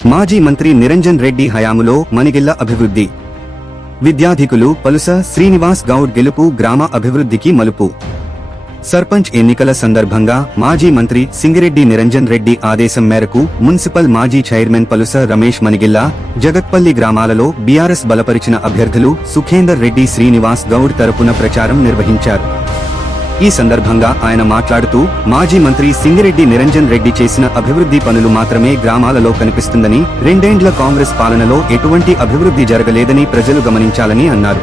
మాజీ మంత్రి నిరంజన్ రెడ్డి హయాములో మణిగిల్ల అభివృద్ధి. విద్యాధికులు పలుస శ్రీనివాస్ గౌడ్ గెలుపు గ్రామ అభివృద్ధికి మలుపు. సర్పంచ్ ఎన్నికల సందర్భంగా మాజీ మంత్రి సింగిరెడ్డి నిరంజన్ రెడ్డి ఆదేశం మేరకు మున్సిపల్ మాజీ చైర్మన్ పలుస రమేష్ మణిగిల్ల జగత్పల్లి గ్రామాలలో బీఆర్ఎస్ బలపరిచిన అభ్యర్థులు సుఖేందర్ రెడ్డి శ్రీనివాస్ గౌడ్ తరపున ప్రచారం నిర్వహించారు. ఈ సందర్భంగా ఆయన మాట్లాడుతూ మాజీ మంత్రి సింగిరెడ్డి నిరంజన్ రెడ్డి చేసిన అభివృద్ధి పనులు మాత్రమే గ్రామాలలో కనిపిస్తుందని రెండేండ్ల కాంగ్రెస్ పాలనలో ఎటువంటి అభివృద్ధి జరగలేదని ప్రజలు గమనించాలని అన్నారు.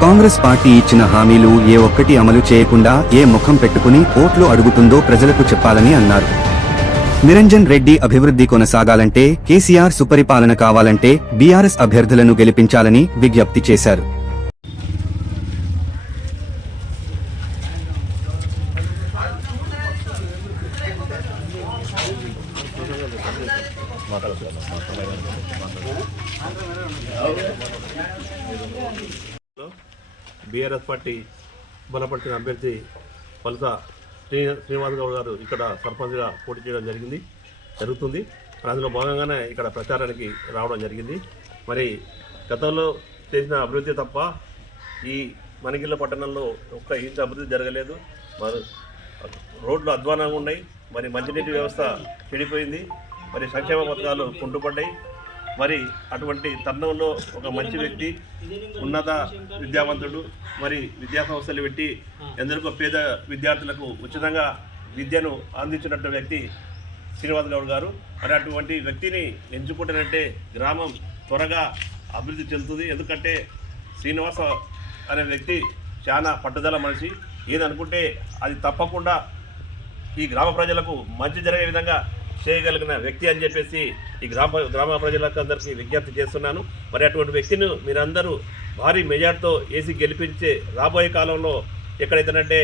కాంగ్రెస్ పార్టీ ఇచ్చిన హామీలు ఏ ఒక్కటి అమలు చేయకుండా ఏ ముఖం పెట్టుకుని ఓట్లు అడుగుతుందో ప్రజలకు చెప్పాలని అన్నారు. నిరంజన్ రెడ్డి అభివృద్ధి కొనసాగాలంటే కేసీఆర్ సుపరిపాలన కావాలంటే బీఆర్ఎస్ అభ్యర్థులను గెలిపించాలని విజ్ఞప్తి చేశారు. బీఆర్ఎస్ పార్టీ బలపరిచిన అభ్యర్థి వలస శ్రీ శ్రీనివాస్ గౌడ్ గారు ఇక్కడ సర్పంచ్గా పోటీ చేయడం జరిగింది జరుగుతుంది. అందులో భాగంగానే ఇక్కడ ప్రచారానికి రావడం జరిగింది. మరి గతంలో చేసిన అభివృద్ధి తప్ప ఈ మణిగిళ్ళ పట్టణంలో ఒక్క ఇంత అభివృద్ధి జరగలేదు. మరి రోడ్లు అధ్వానంగా ఉన్నాయి. మరి మంచినీటి వ్యవస్థ చెడిపోయింది. మరి సంక్షేమ పథకాలు కుంటుపడ్డాయి. మరి అటువంటి తరుణంలో ఒక మంచి వ్యక్తి ఉన్నత విద్యావంతుడు మరి విద్యా సంస్థలు పెట్టి ఎందరికో పేద విద్యార్థులకు ఉచితంగా విద్యను అందించినట్టు వ్యక్తి శ్రీనివాస్ గౌడ్ గారు. మరి అటువంటి వ్యక్తిని ఎంచుకుంటానంటే గ్రామం త్వరగా అభివృద్ధి చెందుతుంది. ఎందుకంటే శ్రీనివాస అనే వ్యక్తి చాలా పట్టుదల మనిషి. ఏదనుకుంటే అది తప్పకుండా ఈ గ్రామ ప్రజలకు మంచి జరిగే విధంగా చేయగలిగిన వ్యక్తి అని చెప్పేసి ఈ గ్రామ గ్రామ ప్రజలకు అందరికీ విజ్ఞప్తి చేస్తున్నాను. మరి అటువంటి వ్యక్తిని మీరందరూ భారీ మెజార్టీతో ఏసీ గెలిపించే రాబోయే కాలంలో ఎక్కడైతేనంటే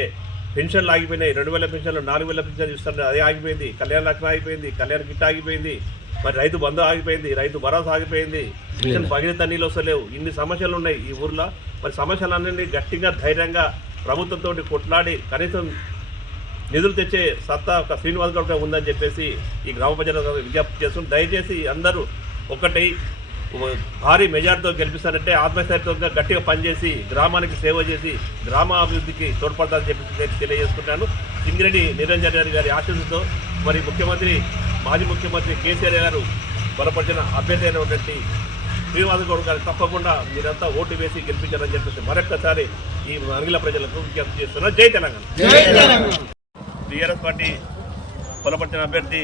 పెన్షన్లు ఆగిపోయినాయి. రెండు వేల పెన్షన్లు నాలుగు వేల పెన్షన్లు ఇస్తున్నారు అదే ఆగిపోయింది. కళ్యాణ లక్ష్మి ఆగిపోయింది. కళ్యాణ గిట్ట ఆగిపోయింది. మరి రైతు బంధు ఆగిపోయింది. రైతు భరోసా ఆగిపోయింది. మిషన్ భగీరథ నీళ్ళు వస్తలేవు. ఇన్ని సమస్యలు ఉన్నాయి ఈ ఊర్లో. మరి సమస్యలన్నీ గట్టిగా ధైర్యంగా ప్రభుత్వంతో కొట్లాడి కనీసం నిధులు తెచ్చే సత్తా ఒక శ్రీనివాస్ గౌడ్ ఉందని చెప్పేసి ఈ గ్రామ ప్రజలకు విజ్ఞప్తి చేస్తుంది దయచేసి అందరూ ఒకటి భారీ మెజార్టీతో గెలిపిస్తారంటే ఆత్మస్థైర్యంగా గట్టిగా పనిచేసి గ్రామానికి సేవ చేసి గ్రామాభివృద్ధికి తోడ్పడతారని చెప్పి తెలియజేసుకుంటాను. సింగిరెడ్డి నిరంజన్ రెడ్డి గారి ఆశీస్సుతో మరి ముఖ్యమంత్రి మాజీ ముఖ్యమంత్రి కేసీఆర్ గారు బలపరిచిన అభ్యర్థి అయినటువంటి శ్రీనివాస గౌడ్ గారు తప్పకుండా మీరంతా ఓటు వేసి గెలిపించారని చెప్పేసి మరొక్కసారి ఈ అనిల ప్రజలకు విజ్ఞప్తి చేస్తున్నారు. జై తెలంగాణ. టీఆర్ఎస్ పార్టీ బలపరిచిన అభ్యర్థి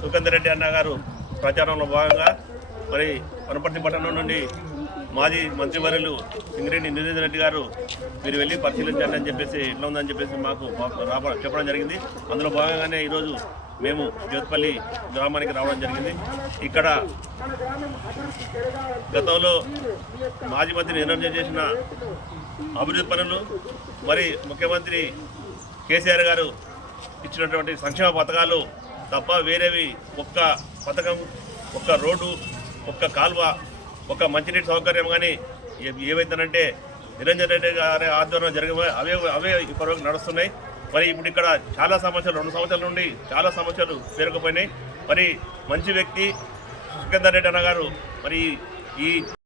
సుఖేందర్ రెడ్డి అన్న గారు ప్రచారంలో భాగంగా మరి వనపర్తి పట్టణం నుండి మాజీ మంత్రివర్యులు సింగిరెడ్డి నిరంజన్ రెడ్డి గారు మీరు వెళ్ళి పరిశీలించండి అని చెప్పేసి ఎట్లా ఉందని చెప్పేసి మాకు రావ చెప్పడం జరిగింది. అందులో భాగంగానే ఈరోజు మేము జ్యోతిపల్లి గ్రామానికి రావడం జరిగింది. ఇక్కడ గతంలో మాజీ మంత్రి నిర్ణయం చేసిన అభివృద్ధి పనులు మరి ముఖ్యమంత్రి కేసీఆర్ గారు ఇచ్చినటువంటి సంక్షేమ పథకాలు తప్ప వేరేవి ఒక్క పథకం ఒక్క రోడ్డు ఒక్క కాలువ ఒక్క మంచినీటి సౌకర్యం కానీ ఏమైందనంటే ఏవైతేనంటే నిరంజన్ రెడ్డి గారి ఆధ్వర్యంలో జరిగే అవే అవే ఇప్పటివరకు నడుస్తున్నాయి. మరి ఇప్పుడు ఇక్కడ చాలా సమస్యలు రెండు సంవత్సరాల నుండి చాలా సమస్యలు పేరుకుపోయినాయి. మరి మంచి వ్యక్తి సుఖేందర్ రెడ్డి అన్న గారు మరి ఈ